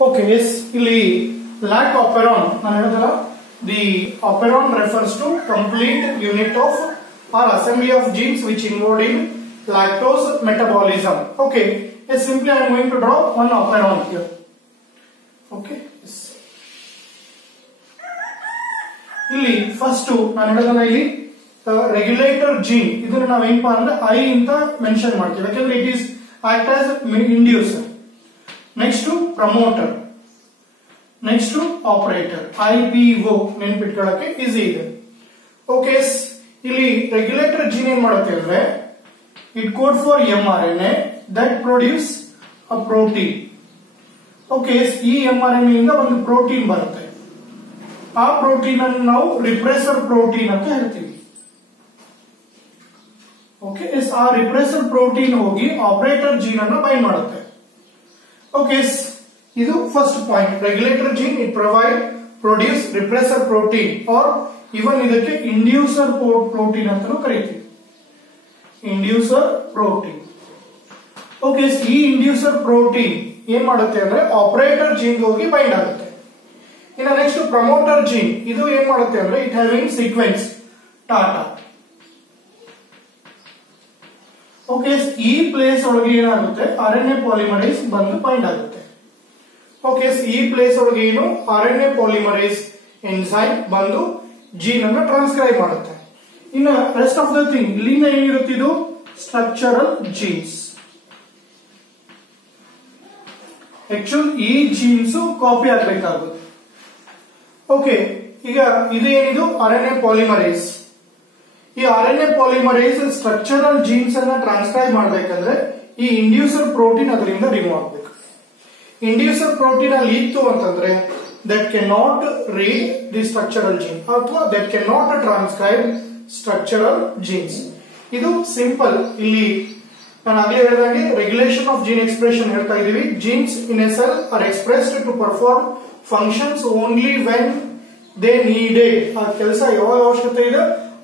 Okay yes ಇಲ್ಲಿ lac operon ನಾನು ಹೇಳಿದಲ್ಲ the operon refers to complete unit of or assembly of genes which involve in lactose metabolism. Okay, yes, simply I am going to draw one operon here. Okay, yes. ಇಲ್ಲಿ first ನಾನು ಹೇಳಿದಲ್ಲ ಇಲ್ಲಿ regulator gene ಇದನ್ನ ನಾವು ಏನಪ್ಪಾ ಅಂದ್ರೆ I ಅಂತ mention ಮಾಡ್ತೀವಿ ಯಾಕಂದ್ರೆ it is act as inducer. Next promoter, next operator, IPO ನೆನ್ಪಿಟ್ಕೊಳ್ಳಕ್ಕೆ ಈಸಿ ಇದೆ. ಓಕೆ, ಇಲ್ಲಿ ರೆಗ್ಯುಲೇಟರ್ ಜೀನ್ ಏನ್ ಮಾಡುತ್ತೆ ಅಂದ್ರೆ it code for mRNA that produce a protein. Okay, ಈ mRNA ಇಂದ ಒಂದು ಪ್ರೋಟೀನ್ ಬರುತ್ತೆ. ಆ ಪ್ರೋಟೀನ್ ಅನ್ನು ನಾವು ರಿಪ್ರೆಸರ್ ಪ್ರೋಟೀನ್ ಅಂತ ಹೇಳ್ತೀವಿ. ಓಕೆ, ಆ ರಿಪ್ರೆಸರ್ ಪ್ರೋಟೀನ್ ಹೋಗಿ ಆಪರೇಟರ್ ಜೀನ್ ಅನ್ನು ಬೈಂಡ್ ಮಾಡುತ್ತೆ. ಓಕೆ, ಇದು first point. Regulator gene it produce repressor protein or even ಇದಕ್ಕೆ ಇಂಡ್ಯೂಸರ್ ಪ್ರೋಟೀನ್ ಅಂತಾನೂ ಕರೀತೀವಿ. Inducer protein. ಓಕೆ, ಈ ಇಂಡ್ಯೂಸರ್ ಪ್ರೋಟೀನ್ ಏನ್ ಮಾಡುತ್ತೆ ಅಂದ್ರೆ ಆಪರೇಟರ್ ಜೀನ್ ಹೋಗಿ ಬೈಂಡ್ ಆಗುತ್ತೆ. ಇನ್ನು ನೆಕ್ಸ್ಟ್ ಪ್ರಮೋಟರ್ ಜೀನ್ ಇದು ಏನ್ ಮಾಡುತ್ತೆ ಅಂದ್ರೆ it having sequence Tata. Okay, ಈ ಪ್ಲೇಸ್ ಒಳಗೆ ಏನಾಗುತ್ತೆ RNA ಪಾಲಿಮರೇಸ್ ಬಂದು ಬೈಂಡ್ ಆಗುತ್ತೆ. ಓಕೆ, ಈ ಪ್ಲೇಸ್ ಒಳಗೆ ಏನು RNA ಪಾಲಿಮರೇಸ್ ಎನ್ಸೈಮ್ ಬಂದು ಜೀನ್ ಅನ್ನು ಟ್ರಾನ್ಸ್ಕ್ರೈಬ್ ಮಾಡುತ್ತೆ. ಇನ್ನು ರೆಸ್ಟ್ ಆಫ್ ದ ಥಿಂಗ್ ಇಲ್ಲಿಂದ ಏನಿರುತ್ತಿದ್ದು ಸ್ಟ್ರಕ್ಚರಲ್ ಜೀನ್ಸ್. ಆಕ್ಚುಲ್ ಈ ಜೀನ್ಸ್ ಕಾಪಿ ಆಗ್ಬೇಕಾಗುತ್ತೆ. ಓಕೆ, ಈಗ ಇದೇನಿದು RNA ಪಾಲಿಮರೇಸ್. ಈ RNA ಪಾಲಿಮರೇಸ್ ಸ್ಟ್ರಕ್ಚರಲ್ ಜೀನ್ಸ್ ಅನ್ನ ಟ್ರಾನ್ಸ್ಕ್ರೈಬ್ ಮಾಡಬೇಕಂದ್ರೆ ಈ ಇಂಡ್ಯೂಸರ್ ಪ್ರೋಟೀನ್ ಅದರಿಂದ ರಿಮೂವ್ ಆಗಬೇಕು. ಇಂಡ್ಯೂಸರ್ ಪ್ರೋಟೀನ್ ಅಲ್ಲಿ ಇತ್ತು ಅಂತಂದ್ರೆ that can not read the structural gene ಅಥವಾ that can not transcribe structural genes. ಇದು ಸಿಂಪಲ್. ಇಲ್ಲಿ ನಾನು ಆಗಲೇ ಹೇಳಿದಂಗೆ ರೆಗ್ಯುಲೇಷನ್ ಆಫ್ ಜೀನ್ ಎಕ್ಸ್ಪ್ರೆಷನ್ ಹೇಳ್ತಾ ಇದೀವಿ. Genes in a cell are expressed to perform functions only when they needed. ಆ ಕೆಲಸ ಯಾವಾಗ ಅವಶ್ಯಕತೆ ಇದೆ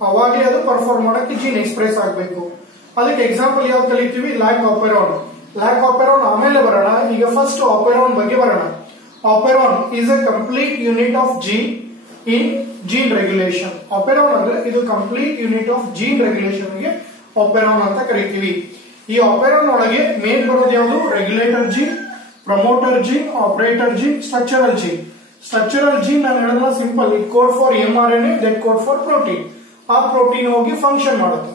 ಅವಾಗಲೇ ಅದು ಪರ್ಫಾರ್ಮ್ ಮಾಡಕ್ಕೆ ಜೀನ್ ಎಕ್ಸ್ಪ್ರೆಸ್ ಆಗಬೇಕು. ಅದಕ್ಕೆ ಎಕ್ಸಾಂಪಲ್ ಯಾವ್ದು ಕಲಿತೀವಿ? ಲ್ಯಾಕ್ ಆಪೆರಾನ್. ಲ್ಯಾಕ್ ಆಪೆರಾನ್ ಆಮೇಲೆ ಬರೋಣ. ಈಗ ಫಸ್ಟ್ ಆಪೆರಾನ್ ಬಗ್ಗೆ ಬರೋಣ. Operon is a complete unit of gene in gene regulation. Operon ಅಂದ್ರೆ ಇದು complete unit of gene regulation ಗೆ ಆಪೆರಾನ್ ಅಂತ ಕರಿತೀವಿ. ಈ ಆಪೆರಾನ್ ಒಳಗೆ ಮೇನ್ ಬರೋದು ಯಾವುದು? Regulator gene, promoter gene, operator gene, structural gene. Structural gene ನಾನು ಹೇಳಿದ್ರೆ simple, it code for mRNA, that code for protein. ಆ ಪ್ರೋಟೀನ್ ಹೋಗಿ ಫಂಕ್ಷನ್ ಮಾಡುತ್ತೆ.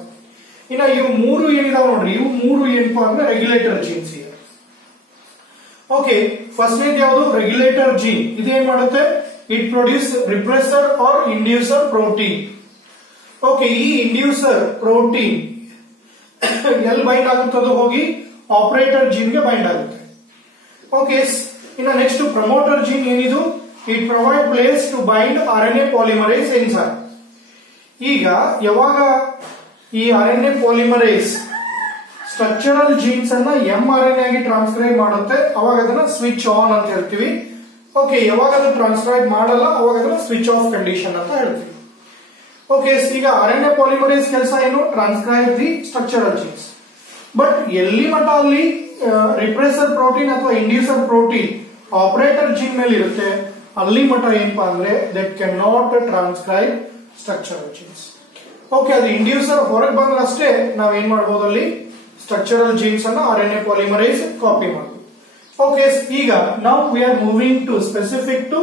ಇನ್ನ ಇವು ಮೂರು ಏನಿದಾವೆ ನೋಡ್ರಿ, ಇವು ಮೂರು ಏನಪ್ಪಾ ಅಂದ್ರೆ ರೆಗ್ಯುಲೇಟರ್ ಜೀನ್ಸ್ ಇದೆ. ಓಕೆ, ಫಸ್ಟ್ನೇದು ಯಾವುದು? Regulator gene. ಇದೇನ್ ಮಾಡುತ್ತೆ? It produce repressor or inducer protein. Okay, ಈ ಇಂಡ್ಯೂಸರ್ ಪ್ರೋಟೀನ್ ಎಲ್ಲಿ ಬೈಂಡ್ ಆಗುತ್ತದೋ ಹೋಗಿ ಆಪರೇಟರ್ ಜೀನ್ ಗೆ ಬೈಂಡ್ ಆಗುತ್ತೆ. ಓಕೆ, ಇನ್ನು ನೆಕ್ಸ್ಟ್ ಪ್ರಮೋಟರ್ ಜೀನ್ ಏನಿದು? It provide place to bind RNA polymerase enzyme. ಈಗ ಯಾವಾಗ ಈ RNA ಪಾಲಿಮರೇಸ್ ಸ್ಟ್ರಕ್ಚರಲ್ ಜೀನ್ಸ್ ಅನ್ನ mRNA ಆಗಿ ಟ್ರಾನ್ಸ್ಕ್ರೈಬ್ ಮಾಡುತ್ತೆ ಅವಾಗ ಅದನ್ನ ಸ್ವಿಚ್ ಆನ್ ಅಂತ ಹೇಳ್ತೀವಿ. ಓಕೆ, ಯಾವಾಗ ಅದು ಟ್ರಾನ್ಸ್ಕ್ರೈಬ್ ಮಾಡಲ್ಲ ಅವಾಗ ಅದನ್ನ ಸ್ವಿಚ್ ಆಫ್ ಕಂಡೀಷನ್ ಅಂತ ಹೇಳ್ತೀವಿ. ಓಕೆ, ಈಗ RNA ಪಾಲಿಮರೇಸ್ ಕೆಲಸ ಏನು? Transcribe the structural jeans. But ಎಲ್ಲಿ ಮಟ್ಟ ಅಲ್ಲಿ ರಿಪ್ರೆಸರ್ ಪ್ರೋಟೀನ್ ಅಥವಾ ಇಂಡ್ಯೂಸರ್ ಪ್ರೋಟೀನ್ ಆಪರೇಟರ್ ಜೀನ್ ಮೇಲೆ ಇರುತ್ತೆ ಅಲ್ಲಿ ಮಟ್ಟ ಏನಪ್ಪಾ ಅಂದ್ರೆ that can not transcribe structural jeans. Okay, ಅದು ಇಂಡ್ಯೂಸರ್ ಹೊರಗೆ ಬಂದ್ರೆ ಅಷ್ಟೇ ನಾವ್ ಏನ್ ಮಾಡಬಹುದು, ಅಲ್ಲಿ ಸ್ಟ್ರಕ್ಚರಲ್ ಜೀನ್ಸ್ ಅನ್ನ RNA ಪಾಲಿಮರೇಸ್ ಕಾಪಿ ಮಾಡಬಹುದು. ಓಕೆ, ಈಗ now we are moving to specific to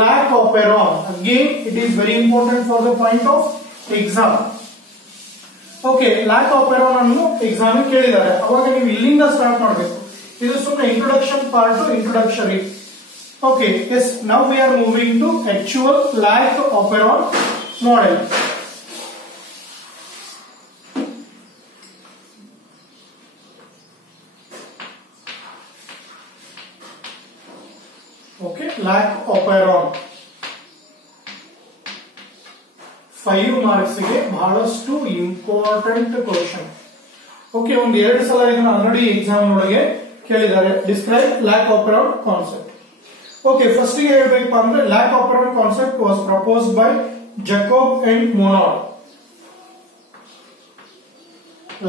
lac operon. Again it is very important for the point of exam. Okay, lac operon ಅನ್ನು ಎಕ್ಸಾಮ್ ಕೇಳಿದ್ದಾರೆ, ಅವಾಗ ನೀವು ಇಲ್ಲಿಂದ ಸ್ಟಾರ್ಟ್ ಮಾಡಬೇಕು. ಇದು ಸುಮ್ಮನೆ introduction part, introductory. Okay, yes, now we are moving to actual lac operon model. Okay, lac operon 5 marks ಗೆ ಬಹಳಷ್ಟು ಇಂಪಾರ್ಟೆಂಟ್ ಕ್ವಶನ್. ಓಕೆ, ಒಂದ್ 2 ಸಲ ಇದನ್ನ ಆಲ್ರೆಡಿ ಎಕ್ಸಾಮ್ ಒಳಗೆ ಕೇಳಿದ್ದಾರೆ. Describe lac operon concept. Okay, first ಗೆ ಹೇಳ್ಬೇಕಪ್ಪ ಅಂದ್ರೆ lac operon concept was proposed by Jacob and Monod.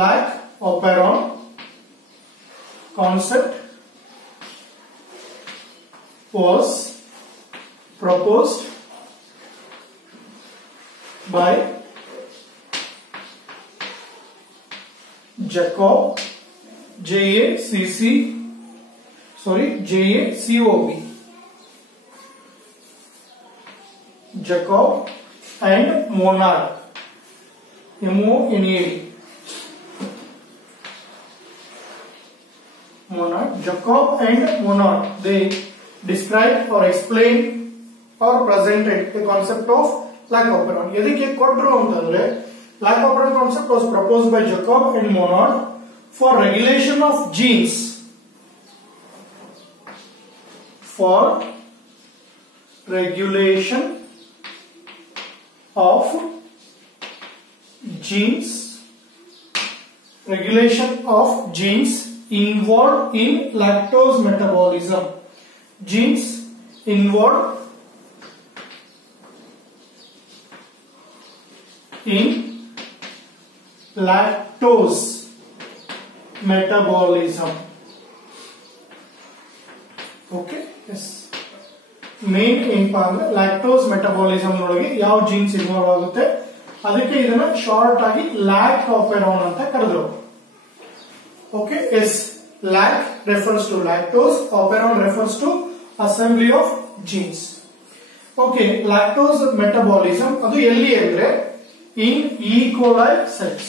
Lac operon concept was proposed by Jacob, Jacob and Monod, Monad. Jacob and Monod, they described or explained or presented the concept of Lac-Operon. Edike kodru antandre Lac-Operon concept was proposed by Jacob and Monod for regulation of genes. For regulation of genes, involved in lactose metabolism. Genes involved in lactose metabolism. Okay, yes. Main ಏನಪ್ಪಾ ಅಂದ್ರೆ lactose metabolism ನೊಳಗೆ ಯಾವ jeans involve ಆಗುತ್ತೆ ಅದಕ್ಕೆ ಇದನ್ನ short ಆಗಿ ಲ್ಯಾಕ್-ಓಪೆರಾನ್ ಅಂತ ಕರೆದ್ರು. Okay, yes. Lac refers to lactose, operon refers to assembly of genes. Okay, lactose metabolism adu elli andre in E. coli cells.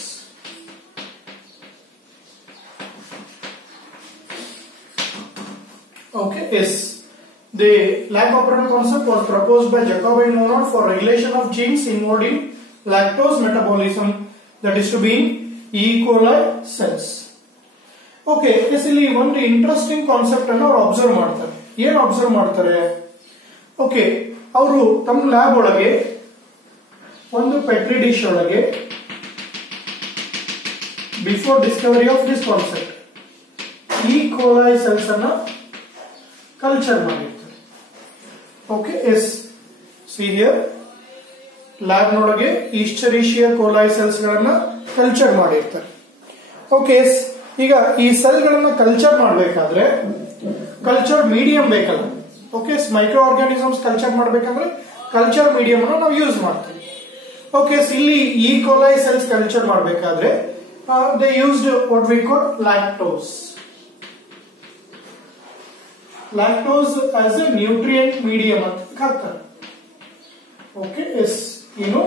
Okay, yes. The Lac-Operon concept was proposed by Jacob and Monod for regulation of genes involved in lactose metabolism, that is to be in E. coli cells. Okay, yes ಇಲ್ಲಿ ಒಂದು interesting concept ಅನ್ನು ಅವ್ರು observe ಮಾಡ್ತಾರೆ. ಏನ್ observe ಮಾಡ್ತಾರೆ? Okay, ಅವರು ತಮ್ಮ lab ಒಳಗೆ ಒಂದು ಪೆಟ್ರಿ ಡಿಶ್ ಒಳಗೆ before discovery of this concept ಈ ಕೋಲೈ ಸೆಲ್ಸ್ ಅನ್ನ ಕಲ್ಚರ್ ಮಾಡಿರ್ತಾರೆ. Okay, yes see here lab ನೊಳಗೆ ಈಸ್ಚರೀಶಿಯಾ ಕೋಲೈ ಸೆಲ್ಸ್ ಗಳನ್ನ ಕಲ್ಚರ್ ಮಾಡಿರ್ತಾರೆ. ಓಕೆ, ಎಸ್ ಈಗ ಈ ಸೆಲ್ ಗಳನ್ನ ಕಲ್ಚರ್ ಮಾಡಬೇಕಾದ್ರೆ ಕಲ್ಚರ್ ಮೀಡಿಯಂ ಬೇಕಲ್ಲ. ಓಕೆ, ಮೈಕ್ರೋ ಆರ್ಗಾನಿಸಮ್ಸ್ ಕಲ್ಚರ್ ಮಾಡಬೇಕಂದ್ರೆ ಕಲ್ಚರ್ ಮೀಡಿಯಂ ಅನ್ನು ನಾವು ಯೂಸ್ ಮಾಡ್ತೀವಿ. ಓಕೆ, ಇಲ್ಲಿ ಈ ಕೋಲೈ ಸೆಲ್ಸ್ ಕಲ್ಚರ್ ಮಾಡಬೇಕಾದ್ರೆ they used what we call lactose as a nutrient medium ಅಂತ ಹಾಕ್ತಾರೆ. ಓಕೆ, ಎಸ್ ಏನು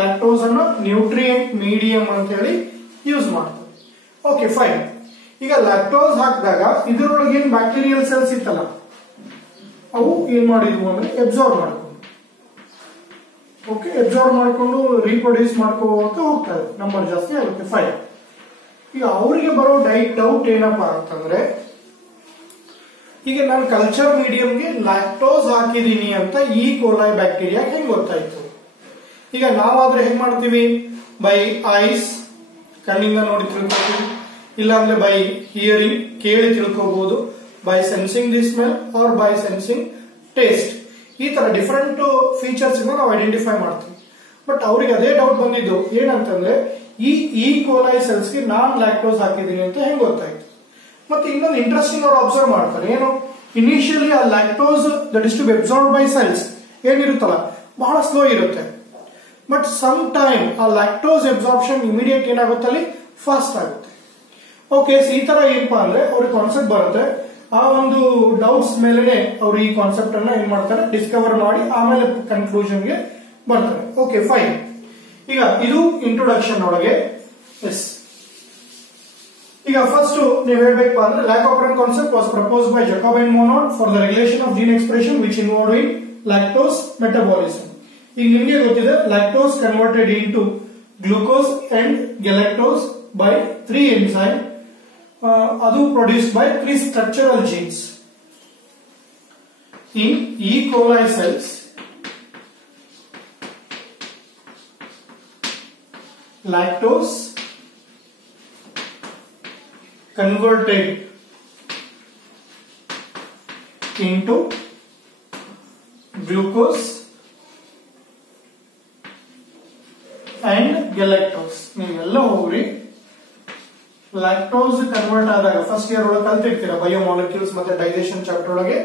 ಲ್ಯಾಕ್ಟೋಸ್ ಅನ್ನ ನ್ಯೂಟ್ರಿಯೆಂಟ್ ಮೀಡಿಯಂ ಅಂತ ಹೇಳಿ ಯೂಸ್ ಮಾಡ್ತಾರೆ. Okay, fine. ಈಗ ಲ್ಯಾಕ್ಟೋಸ್ ಹಾಕಿದಾಗ ಇದರೊಳಗೆ ಏನ್ ಬ್ಯಾಕ್ಟೀರಿಯಲ್ ಸೆಲ್ಸ್ ಇತ್ತಲ್ಲ ಅವು ಏನ್ ಮಾಡಿದ್ವು ಅಂದ್ರೆ ಎಬ್ಸಾರ್ವ್ ಮಾಡ್ಕೊಂಡು, ಓಕೆ, ಎಬ್ಸಾರ್ವ್ ಮಾಡ್ಕೊಂಡು ರೀಪ್ರೊಡ್ಯೂಸ್ ಮಾಡ್ಕೋತ ಹೋಗ್ತಾರೆ, ನಂಬರ್ ಜಾಸ್ತಿ ಆಗುತ್ತೆ. ಫೈನ್. ಈಗ ಅವರಿಗೆ ಬರೋ ಡೌಟ್ ಏನಪ್ಪಾ ಅಂತಂದ್ರೆ ಈಗ ನಾನು ಕಲ್ಚರ್ ಮೀಡಿಯಂಗೆ ಲ್ಯಾಕ್ಟೋಸ್ ಹಾಕಿದೀನಿ ಅಂತ ಈ ಕೋಲೈ ಬ್ಯಾಕ್ಟೀರಿಯಾ ಹೆಂಗ್ ಗೊತ್ತಾಯ್ತು? ಈಗ ನಾವಾದ್ರೆ ಹೆಂಗ್ ಮಾಡ್ತೀವಿ? ಬೈ ಐಸ್, ಕಣ್ಣಿಂದ ನೋಡಿ ತಿಳ್ಕೊತೀವಿ, ಇಲ್ಲಾಂದ್ರೆ ಬೈ ಹಿಯರಿಂಗ್ ಕೇಳಿ ತಿಳ್ಕೋಬಹುದು, by sensing the smell or by sensing taste. ಈ ತರ ಡಿಫರೆಂಟ್ ಫೀಚರ್ಸ್ ಇಂದ ನಾವು ಐಡೆಂಟಿಫೈ ಮಾಡ್ತೀವಿ. ಬಟ್ ಅವ್ರಿಗೆ ಅದೇ ಡೌಟ್ ಬಂದಿದ್ದು ಏನಂತಂದ್ರೆ ಈ ಕೋಲೈ ಸೆಲ್ಸ್ ಗೆ ನಾನ್ ಲ್ಯಾಕ್ಟೋಸ್ ಹಾಕಿದೀನಿ ಅಂತ ಹೆಂಗ್ ಗೊತ್ತಾಯ್ತು? ಮತ್ತೆ ಇನ್ನೊಂದು ಇಂಟ್ರೆಸ್ಟಿಂಗ್ ಅವ್ರು ಅಬ್ಸರ್ವ್ ಮಾಡ್ತಾರೆ. ಏನು? ಇನಿಷಿಯಲಿ ಆ lactose that is to be absorb by cells ಏನಿರುತ್ತಲ್ಲ ಬಹಳ ಸ್ಲೋ ಇರುತ್ತೆ. ಬಟ್ ಸಮ್ ಟೈಮ್ ಆ ಲ್ಯಾಕ್ಟೋಸ್ ಅಬ್ಸಾರ್ಪ್ಷನ್ ಇಮಿಡಿಯೇಟ್ ಏನಾಗುತ್ತೆ ಅಲ್ಲಿ ಫಾಸ್ಟ್ ಆಗುತ್ತೆ. ಓಕೆ, ಈ ತರ ಏನಪ್ಪಾ ಅಂದ್ರೆ ಅವ್ರಿಗೆ ಕಾನ್ಸೆಪ್ಟ್ ಬರುತ್ತೆ. ಆ ಒಂದು ಡೌಟ್ಸ್ ಮೇಲೆನೆ ಅವರು ಈ ಕಾನ್ಸೆಪ್ಟ್ ಅನ್ನ ಏನ್ ಮಾಡ್ತಾರೆ, ಡಿಸ್ಕವರ್ ಮಾಡಿ ಆಮೇಲೆ ಕನ್ಕ್ಲೂಷನ್ ಗೆ ಬರ್ತಾರೆ. Okay, fine. ಈಗ ಇದು ಇಂಟ್ರೊಡಕ್ಷನ್ ಒಳಗೆ. ಎಸ್, ಈಗ ಫಸ್ಟ್ ನೀವು ಹೇಳ್ಬೇಕು ಅಂದ್ರೆ Lac-Operon concept was proposed by Jacob and Monod for the regulation of gene expression which involved in lactose metabolism. ಈಗ ನಿಮಗೆ ಗೊತ್ತಿದೆ lactose converted into glucose and galactose by 3 enzyme ಅದು produced by 3 structural genes. In E. coli cells, lactose converted into glucose and galactose. ನೀವೆಲ್ಲ ಹೋಗ್ರಿ, lactose convert ಆದಾಗ first year ಒಳಗೆ ಕಲ್ತಿರ್ತೀರಾ biomolecules ಮತ್ತೆ ಡೈಜೆಷನ್ ಚಾಪ್ಟರ್ ಒಳಗೆ.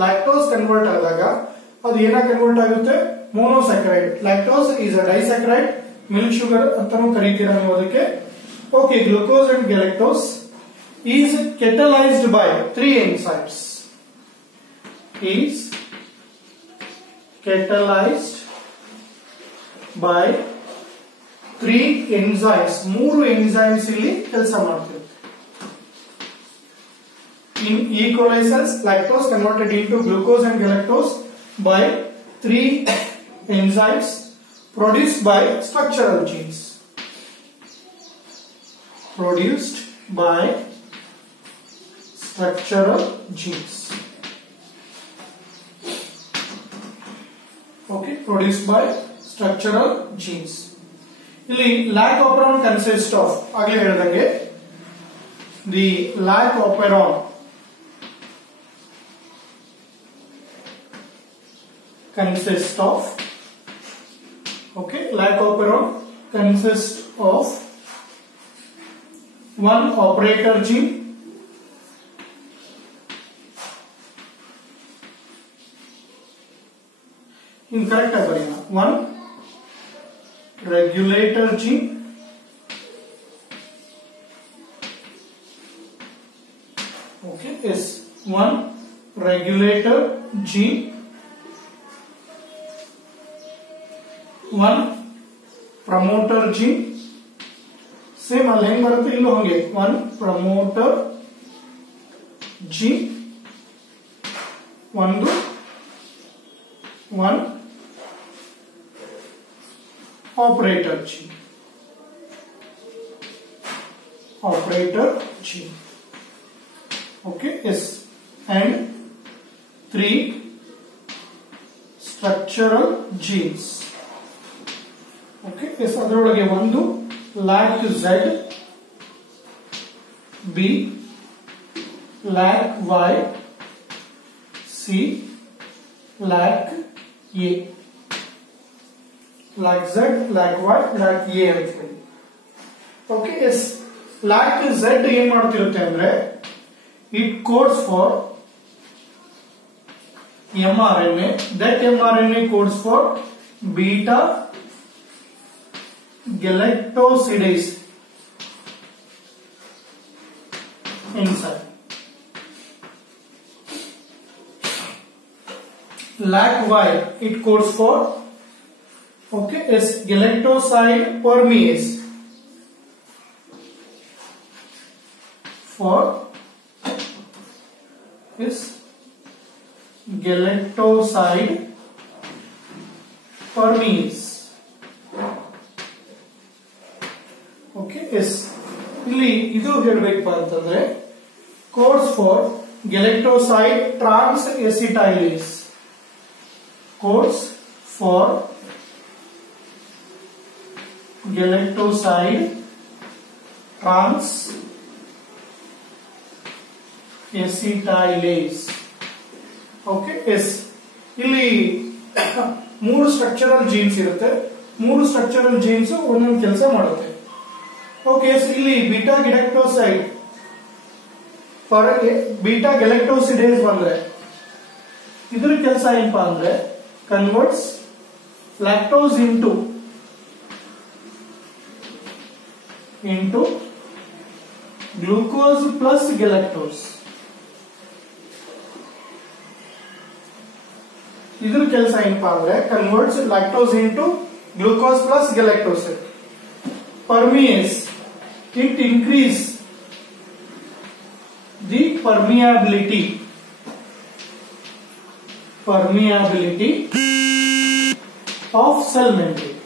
ಲ್ಯಾಕ್ಟೋಸ್ ಕನ್ವರ್ಟ್ ಆದಾಗ ಅದು ಏನ ಕನ್ವರ್ಟ್ ಆಗುತ್ತೆ, monosaccharide. Lactose is a disaccharide, milk sugar ಅಂತಾನೂ ಕರೀತೀರಾ ನೀವು ಅದಕ್ಕೆ. Okay, glucose and galactose is catalysed by 3 enzymes. Is catalyzed by 3 enzymes. 3 enzymes ಇಲ್ಲಿ ಕೆಲಸ ಮಾಡ್ತಿರುತ್ತೆ. In ecolysis, lactose converted into glucose and galactose by 3 enzymes produced by structural genes. Produced by structural genes. Okay, produced by structural genes. ಇಲ್ಲಿ lac operon consists of, ಆಗಲೇ ಹೇಳಿದಂಗೆ, the lac operon consists of, okay, lac operon consists of one operator gene, incorrect है बरेगा, one regulator gene, okay, is one regulator gene, one promoter gene, same ಅಲ್ಲಿ ಹೆಂಗ್ ಬರುತ್ತೆ ಇಲ್ಲೂ ಹಂಗೆ, one promoter gene, one operator gene, okay, yes, and 3 structural genes. Okay, yes, ಅದರೊಳಗೆ ಒಂದು lac Z, B, lac Y, C, lac A. lac Z, lac Y, lac A ಅಂತ ಹೇಳಿ. Okay, yes, lac Z ಏನ್ ಮಾಡ್ತಿರುತ್ತೆ ಅಂದ್ರೆ, it codes for mRNA. That mRNA codes for beta galactosidase enzyme. Lac Y, it codes for, okay, is galactoside permease. For is galactoside permease. Okay, is ಇಲ್ಲಿ ಇದು ಹೇಳಬೇಕು ಅಂತಂದ್ರೆ codes for galactoside trans-acetylase. Codes for galactoside trans-acetylase. Okay, yes, ಇಲ್ಲಿ 3 structural jeans ಇರುತ್ತೆ. 3 structural jeans ಒಂದೊಂದು ಕೆಲಸ ಮಾಡುತ್ತೆ. Okay, ಇಲ್ಲಿ ಬೀಟಾ ಗಿಡಕ್ಟೋಸೈಡ್ ಬೀಟಾ ಗ್ಯಾಲಕ್ಟೋಸಿಡೇಸ್ ಬಂದ್ರೆ ಇದ್ರ ಕೆಲಸ ಏನಪ್ಪಾ ಅಂದ್ರೆ converts lactose into glucose plus galactose. ಇದ್ರ ಕೆಲಸ ಏನಪ್ಪಾ ಅಂದ್ರೆ converts lactose into glucose plus galactose. Permease, it increase the permeability of cell membrane.